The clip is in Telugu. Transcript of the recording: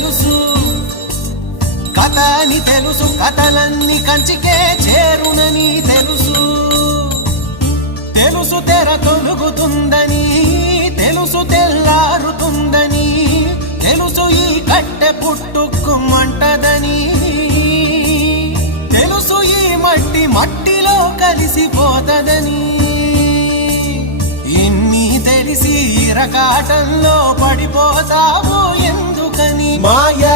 తెలుసు, కథ అని తెలుసు, కథలన్నీ కంచికే చేరునని తెలుసు. తెలుసు తెర తొలుగుతుందని, తెలుసు తెల్లారుతుందని, తెలుసు ఈ కట్టె పుట్టుకుమంటదని, తెలుసు ఈ మట్టి మట్టిలో కలిసిపోతదని. ఇన్ని తెలిసి ఇరకాటంలో పడిపోతావు ఎందుకని? మాయ